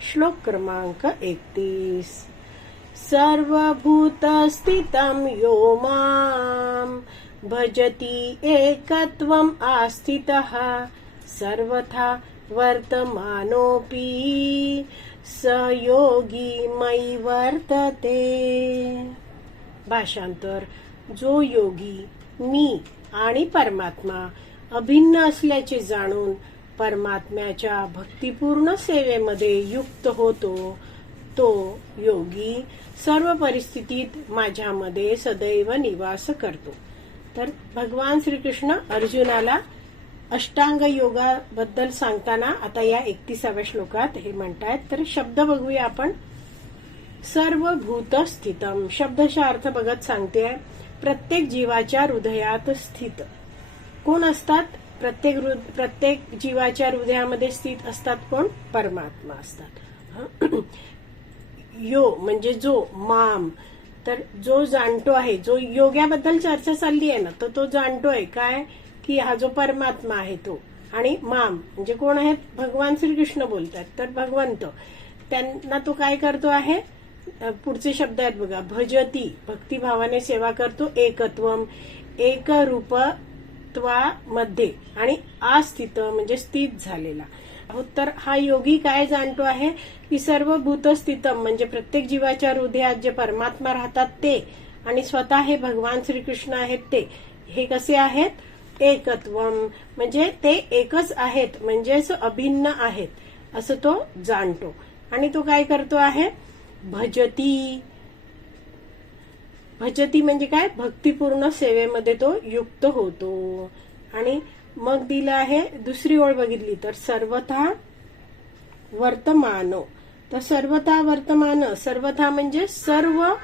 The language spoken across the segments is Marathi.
श्लोक क्रमांक एकतीस. सर्वभूतस्थितं यो मां भजति एकत्वम् आस्थितः सर्वथा वर्तमानोऽपि स योगी वर्तते। भाषांतर जो योगी मी आणि परमात्मा अभिन्न असल्याचे जाणून परमात्म्याच्या भक्तिपूर्ण सेवेमध्ये युक्त होतो तो योगी सर्व परिस्थितीत माझ्यामध्ये सदैव निवास करतो. तर भगवान श्रीकृष्ण अर्जुनाला अष्टांग योगाबद्दल सांगताना आता या एकतीसाव्या श्लोकात हे म्हणतायत. तर शब्द बघूया आपण. सर्व भूत स्थितम शब्दशा अर्थ बघत सांगते प्रत्येक जीवाच्या हृदयात स्थित. कोण असतात? प्रत्येक हृद- प्रत्येक जीवाच्या हृदयामध्ये स्थित असतात कोण? परमात्मा असतात. यो म्हणजे जो माम. तर जो जाणतो आहे जो योग्याबद्दल चर्चा चालली आहे ना तर तो जाणतोय काय? की हा जो परमात्मा आहे तो. आणि माम म्हणजे कोण आहेत भगवान श्रीकृष्ण बोलतात. तर भगवंत. त्यांना तो काय करतो आहे? पुढचे शब्द आहेत बघा. भजती. भक्तिभावाने सेवा करतो. एकत्वम. एक मध्ये आणि अस्तित्व म्हणजे स्थित झालेला. उत्तर तर हा योगी काय जाणतो आहे? की सर्व भूतस्थितम म्हणजे प्रत्येक जीवाच्या हृदयात जे परमात्मा राहतात ते आणि स्वतः हे भगवान श्रीकृष्ण आहेत ते हे कसे आहेत? एकत्वम म्हणजे ते एकच आहेत म्हणजेच अभिन्न आहेत असं तो जाणतो. आणि तो काय करतो आहे? भजती भजती म्हणजे काय? भक्तिपूर्ण सेवेमध्ये तो युक्त होतो. आणि मग दिलं आहे दुसरी ओळ बघितली तर सर्वथा वर्तमान. तर सर्वथा वर्तमान सर्वथा म्हणजे सर्व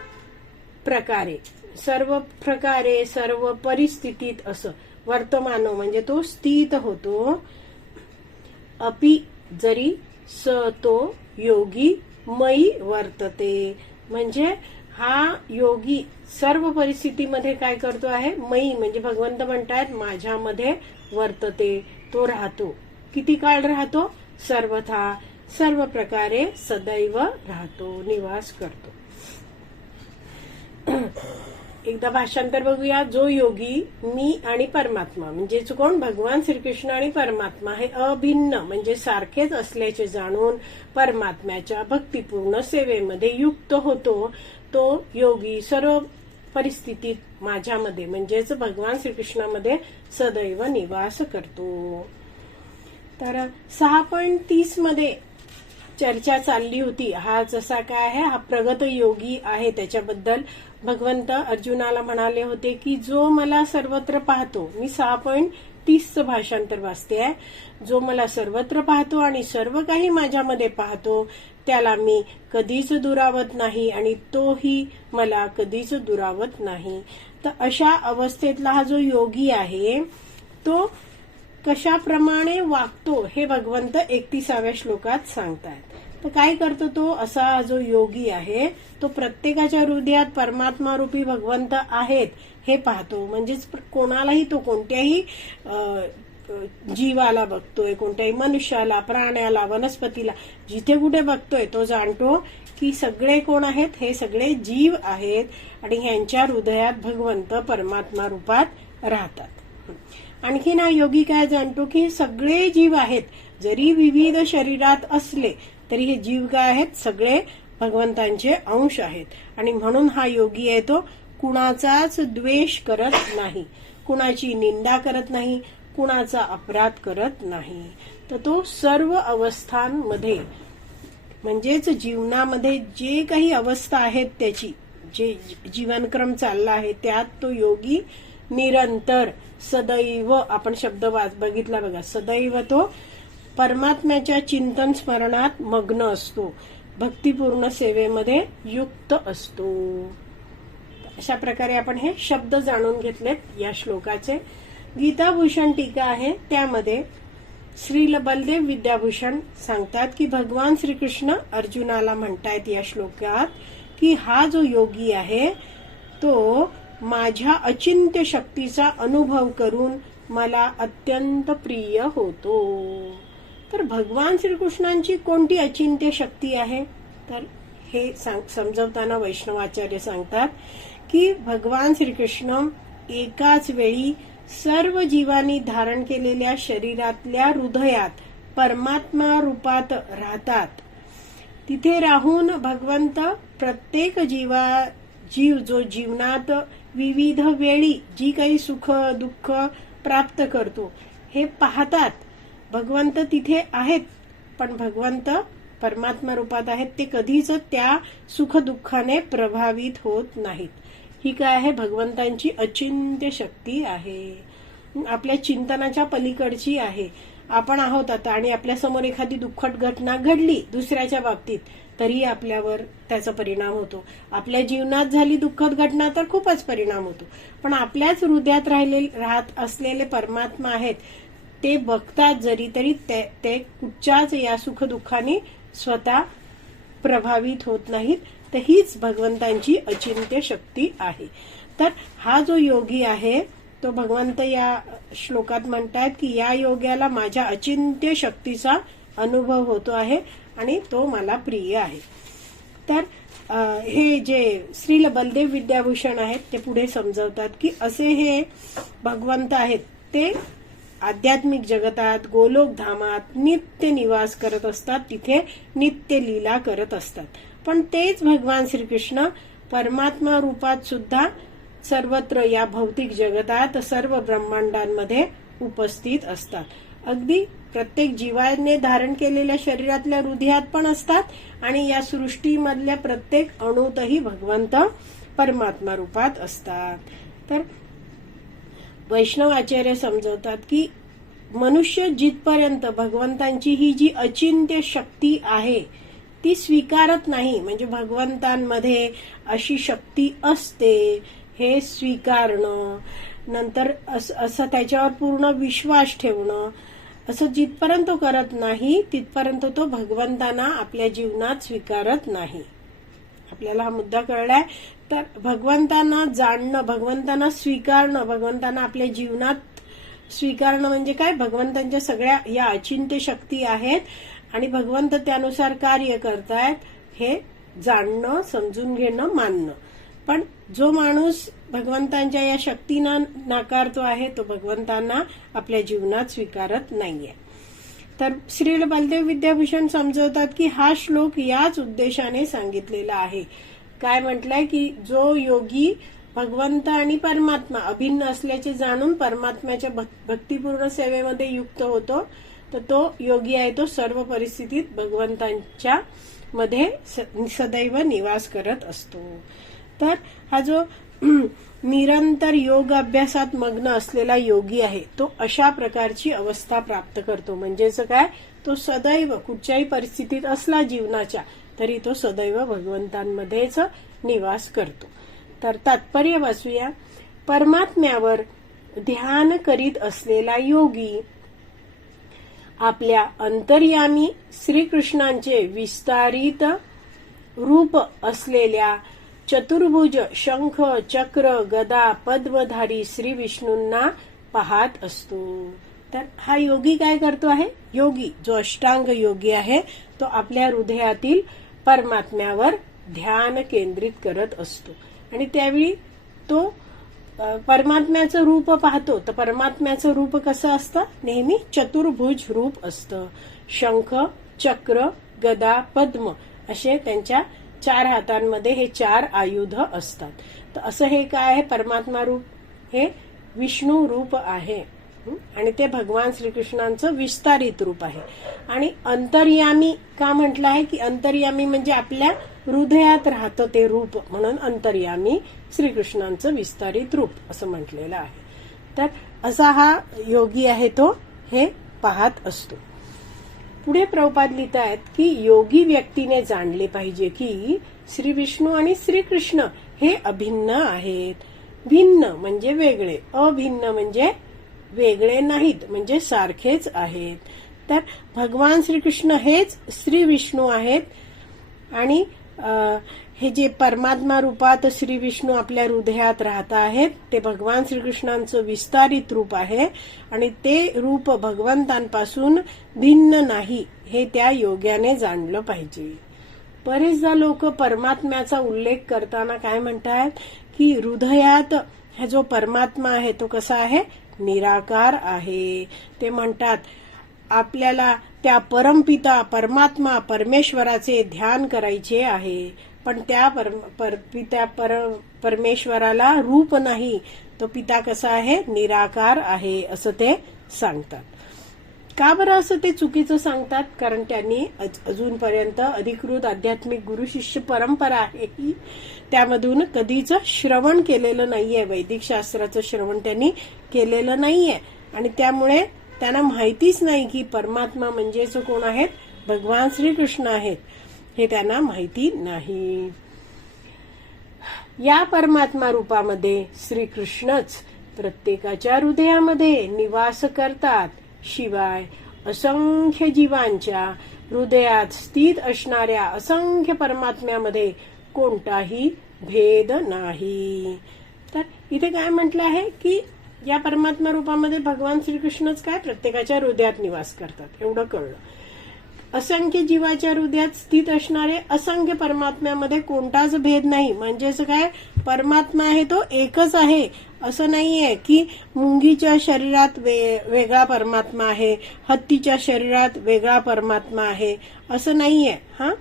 प्रकारे. सर्व प्रकारे सर्व परिस्थितीत असं. वर्तमान म्हणजे तो स्थित होतो. अपि जरी स तो योगी मयी वर्तते. म्हणजे हा योगी सर्व परिस्थितीमध्ये काय करतो आहे? मयी म्हणजे भगवंत म्हणतायत माझ्यामध्ये वर्तते तो राहतो. किती काळ राहतो? सर्वथा सर्व प्रकारे सदैव राहतो निवास करतो. एकदा भाषांतर बघूया. जो योगी मी आणि परमात्मा म्हणजे कोण? भगवान श्रीकृष्ण आणि परमात्मा हे अभिन्न म्हणजे सारखेच असल्याचे जाणून परमात्म्याच्या भक्तिपूर्ण सेवेमध्ये युक्त होतो. तो योगी सर्व परिस्थितीत माझ्यामध्ये म्हणजेच भगवान श्रीकृष्णामध्ये सदैव निवास करतो. तर सहा पॉईंट तीसमध्ये चर्चा चालली होती. हा जसा काय आहे हा प्रगत योगी आहे त्याच्याबद्दल भगवंत अर्जुनाला म्हणाले होते की जो मला सर्वत्र पाहतो मी सहा पॉईंट तीसचं भाषांतर वाचते आहे. जो मला सर्वत्र पाहतो आणि सर्व काही माझ्यामध्ये पाहतो त्याला मी कधीच दुरावत नाही आणि तोही मला कधीच दुरावत नाही. तर अशा अवस्थेतला हा जो योगी आहे तो कशाप्रमाणे वागतो हे भगवंत एकतीसाव्या श्लोकात सांगतायत. तर काय करतो तो? असा जो योगी आहे तो प्रत्येकाच्या हृदयात परमात्मा रूपी भगवंत आहेत हे पाहतो. म्हणजेच कोणालाही तो कोणत्याही जीवाला बघतोय कोणत्याही मनुष्याला प्राण्याला वनस्पतीला जिथे कुठे बघतोय तो जाणतो की सगळे कोण आहेत हे सगळे जीव आहेत आणि ह्यांच्या हृदयात भगवंत परमात्मा रूपात राहतात. आणखीन हा योगी काय जाणतो की सगळे जीव आहेत जरी विविध शरीरात असले तरी हे जीव काय आहेत सगळे भगवंतांचे अंश आहेत. आणि म्हणून हा योगी आहे तो कुणाचाच द्वेष करत नाही. कुणाची निंदा करत नाही कुणाचा अपराध करत नाही. तर तो सर्व अवस्थांमध्ये म्हणजेच जीवनामध्ये जे काही अवस्था आहेत त्याची जे जीवनक्रम चालला आहे त्यात तो योगी निरंतर सदैव आपण शब्द वाच बघितला बघा सदैव तो परमात्म्याच्या चिंतन स्मरणात मग्न असतो. भक्तिपूर्ण सेवेमध्ये युक्त असतो. अशा प्रकारे आपण हे शब्द जाणून घेतलेत या श्लोकाचे. गीताभूषण टीका आहे त्यामध्ये श्री बलदेव विद्याभूषण सांगतात की भगवान श्रीकृष्ण अर्जुनाला म्हणतायत या श्लोकात की हा जो योगी आहे तो माझ्या अचिंत्य शक्तीचा अनुभव करून मला अत्यंत प्रिय होतो. तर भगवान श्रीकृष्णांची कोणती अचिंत्य शक्ती आहे? तर हे सांग- समजवताना वैष्णवाचार्य सांगतात की भगवान श्रीकृष्ण एकाच वेळी सर्व जीवांनी धारण केलेल्या शरीरातल्या हृदयात परमात्मा रूपात राहतात. तिथे राहून भगवंत प्रत्येक जीवा जीव जो जीवनात विविध वेळी जी काही सुख दुःख प्राप्त करतो हे पाहतात. भगवंत तिथे आहेत पण भगवंत परमात्मा रूपात आहेत ते कधीच त्या सुख दुःखाने प्रभावित होत नाहीत. ही काय आहे? भगवंतांची अचिंत्य शक्ती आहे. आपल्या चिंतनाच्या पलीकडची आहे. आपण आहोत आता आणि आपल्यासमोर एखादी दुःखद घटना घडली दुसऱ्याच्या बाबतीत तरी आपल्यावर त्याचा परिणाम होतो. आपल्या जीवनात झाली दुःखद घटना तर खूपच परिणाम होतो. पण आपल्याच हृदयात राहिले राहत असलेले परमात्मा आहेत ते बघतात जरी तरी ते ते कुठच्याच या सुखदुःखाने स्वतः प्रभावित होत नाहीत. तर हीच भगवंतांची अचिंत्य शक्ती आहे. तर हा जो योगी आहे तो भगवंत या श्लोकात म्हणतात की या योग्याला माझ्या अचिंत्य शक्तीचा अनुभव होतो आहे आणि तो मला प्रिय आहे. तर आ, हे जे श्रील बलदेव विद्याभूषण आहेत ते पुढे समजवतात की असे हे भगवंत आहेत ते आध्यात्मिक जगतात गोलोक धामात नित्य निवास करत असतात तिथे नित्य लीला करत असतात. पण तेच भगवान श्रीकृष्ण परमात्मा रूपात सुद्धा सर्वत्र या भौतिक जगतात सर्व ब्रह्मांडांमध्ये उपस्थित असतात. अगदी प्रत्येक जीवाने धारण केलेल्या शरीरातल्या हृदयात पण असतात आणि या सृष्टीमधल्या प्रत्येक अणूतही भगवंत परमात्मा रूपात असतात. तर वैष्णव आचार्य समजवतात की मनुष्य जिथपर्यंत भगवंतांची ही जी अचिंत्य शक्ती आहे ती स्वीकारत नाही म्हणजे भगवंतांमध्ये अशी शक्ती असते हे स्वीकारणं नंतर अस- असं त्याच्यावर पूर्ण विश्वास ठेवणं असं जिथपर्यंत करत नाही तिथपर्यंत तो भगवंतांना आपल्या जीवनात स्वीकारत नाही. आपल्याला हा मुद्दा कळलाय. तर भगवंतांना जाणणं भगवंतांना स्वीकारणं भगवंतांना आपल्या जीवनात स्वीकारणं म्हणजे काय? भगवंतांच्या सगळ्या या अचिंत्य शक्ती आहेत आणि भगवंत त्यानुसार कार्य करतायत हे जाणणं समजून घेणं मानणं. पण जो माणूस भगवंतांच्या या शक्तींना नाकारतो आहे तो भगवंतांना आपल्या जीवनात स्वीकारत नाहीये. तर श्री बलदेव विद्याभूषण समजवतात की हा श्लोक याच उद्देशाने सांगितलेला आहे. काय म्हटलंय की जो योगी भगवंत आणि परमात्मा अभिन्न असल्याचे जाणून परमात्म्याच्या भक- भक्तिपूर्ण सेवेमध्ये युक्त होतो तर तो योगी आहे तो सर्व परिस्थितीत भगवंतांच्या मध्ये स- सदैव निवास करत असतो. तर हा जो निरंतर योग अभ्यासात मग्न असलेला योगी आहे. तो अशा प्रकारची अवस्था प्राप्त करतो. म्हणजेच काय? तो सदैव कुठच्याही परिस्थितीत असला जीवनाच्या तरी तो सदैव भगवंतांमध्येच निवास करतो. तर तात्पर्य वाचूया. परमात्म्यावर ध्यान करीत असलेला योगी आपल्या अंतर्यामी श्रीकृष्णांचे विस्तारित रूप असलेल्या चतुर्भुज शंख चक्र गदा पद्मधारी श्री विष्णूंना पाहत असतो. तर हा योगी काय करतो आहे? योगी जो अष्टांग योगी आहे तो आपल्या हृदयातील परमात्म्यावर ध्यान केंद्रित करत असतो. आणि त्यावेळी तो परमात्म्याचं रूप पाहतो. तर परमात्म्याचं रूप कसं असतं? नेहमी चतुर्भुज रूप असतं. शंख चक्र गदा पद्म असे त्यांच्या चार हातांमध्ये हे चार आयुध असतात. तर असं हे काय आहे? परमात्मा रूप. हे विष्णू रूप आहे. आणि ते भगवान श्रीकृष्णांचं विस्तारित रूप आहे. आणि अंतर्यामी का म्हटलं आहे? की अंतर्यामी म्हणजे आपल्या हृदयात राहतं ते रूप म्हणून अंतर्यामी श्रीकृष्णांचं विस्तारित रूप असं म्हटलेलं आहे. तर असा हा योगी आहे तो. हे पाहत असतो. पुढे प्रभुपाद लिहित आहेत की योगी व्यक्तीने जाणले पाहिजे की श्री विष्णू आणि श्रीकृष्ण हे अभिन्न आहेत. भिन्न म्हणजे वेगळे अभिन्न म्हणजे वेगळे नाहीत म्हणजे सारखेच आहेत. तर भगवान श्रीकृष्ण हेच श्री विष्णू आहेत आणि हे जे परमात्मा रूपात श्री विष्णू आपल्या हृदयात राहत आहेत ते भगवान श्रीकृष्णांचं विस्तारित रूप आहे आणि ते रूप भगवंतांपासून भिन्न नाही हे त्या योग्याने जाणलं पाहिजे. बरेचदा लोक परमात्म्याचा उल्लेख करताना काय म्हणतात की हृदयात हा जो परमात्मा आहे तो कसा आहे? निराकार आहे. ते म्हणतात आपल्याला त्या परमपिता परमात्मा परमेश्वराचे ध्यान करायचे आहे. पण त्या परम पर पित्या पर परमेश्वराला रूप नाही. तो पिता कसा आहे? निराकार आहे असं ते सांगतात. का बरं असं ते चुकीचं सांगतात? कारण त्यांनी अज- अजूनपर्यंत अधिकृत आध्यात्मिक गुरु शिष्य परंपरा आहे ही. त्यामधून कधीच श्रवण केलेलं नाहीये. वैदिक शास्त्राचं श्रवण त्यांनी केलेलं नाहीये. आणि त्यामुळे त्यांना माहितीच नाही की परमात्मा म्हणजेच कोण आहेत? भगवान श्रीकृष्ण आहेत. हे त्यांना माहिती नाही. या परमात्मा रूपामध्ये श्रीकृष्णच प्रत्येकाच्या हृदयामध्ये निवास करतात. शिवाय असंख्य जीवांच्या हृदयात स्थित असणाऱ्या असंख्य परमात्म्यामध्ये कोणताही भेद नाही. तर इथे काय म्हटलं आहे की या परमात्मा रूपामध्ये भगवान श्रीकृष्णच काय? प्रत्येकाच्या हृदयात निवास करतात. एवढं कळलं. असंख्य जीवाच्या हृदयात स्थित असणारे असंख्य परमात्म्यामध्ये कोणताच भेद नाही. म्हणजेच काय? परमात्मा आहे तो एकच आहे. असं नाहीये की मुंगीच्या शरीरात वे, वेगळा परमात्मा आहे. हत्तीच्या शरीरात वेगळा परमात्मा आहे. असं नाहीये. हा?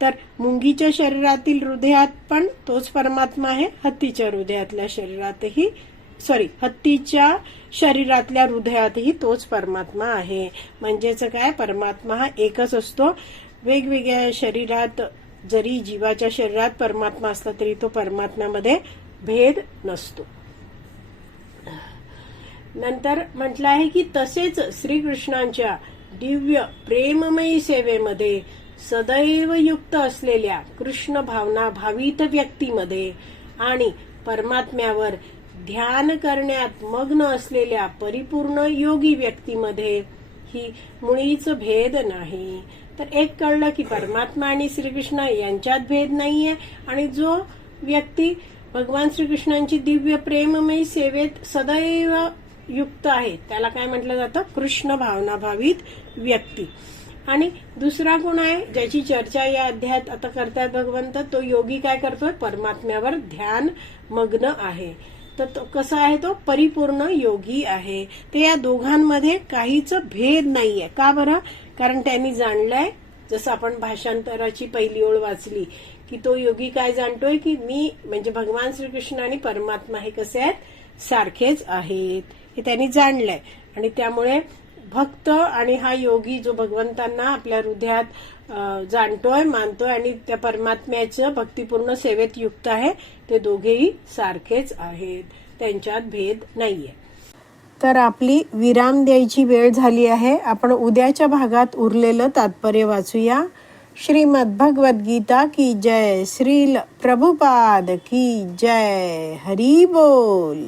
तर मुंगीच्या शरीरातील हृदयात पण तोच परमात्मा आहे. हत्तीच्या हृदयातल्या शरीरातही सॉरी हत्तीच्या शरीरातल्या हृदयातही तोच परमात्मा आहे. म्हणजेच काय? परमात्मा हा एकच असतो. वेगवेगळ्या शरीरात जरी जीवाच्या शरीरात परमात्मा असला तरी तो परमात्म्यामध्ये भेद नसतो. नंतर म्हटलं आहे की तसेच श्रीकृष्णांच्या दिव्य प्रेममयी सेवेमध्ये सदैव युक्त असलेल्या कृष्ण भावना भावित व्यक्तीमध्ये आणि परमात्म्यावर ध्यान करण्यात मग्न असलेल्या परिपूर्ण योगी व्यक्तीमध्ये ही मुळीच भेद नाही. तर एक कळलं की परमात्मा आणि श्रीकृष्ण यांच्यात भेद नाहीये आणि जो व्यक्ती भगवान श्रीकृष्णांची दिव्य प्रेममयी सेवेत सदैव युक्त आहे त्याला काय म्हटलं जातं? कृष्ण भावनाभावित व्यक्ती. आणि दुसरा कोण आहे ज्याची चर्चा या अध्यायात आता करतायत भगवंत तो योगी काय करतोय? परमात्म्यावर ध्यान मग्न आहे. तर तो कसा आहे तो? परिपूर्ण योगी आहे. ते या दोघांमध्ये काहीच भेद नाहीये. का बरं? कारण त्यांनी जाणलंय जसं आपण भाषांतराची पहिली ओळ वाचली की तो योगी काय जाणतोय? की मी म्हणजे भगवान श्रीकृष्ण आणि परमात्मा हे कसे आहेत? सारखेच आहेत. हे त्यांनी जाणलंय. आणि त्यामुळे भक्त आणि हा योगी जो भगवंतांना आपल्या हृदयात जाणतोय मानतोय आणि त्या परमात्म्याचं भक्तिपूर्ण सेवेत युक्त आहे ते दोघेही सारखेच आहेत. त्यांच्यात भेद नाहीये. तर आपली विराम द्यायची वेळ झाली आहे. आपण उद्याच्या भागात उरलेलं तात्पर्य वाचूया. श्रीमद भगवद्गीता की जय. श्रील प्रभुपाद की जय. हरी बोल.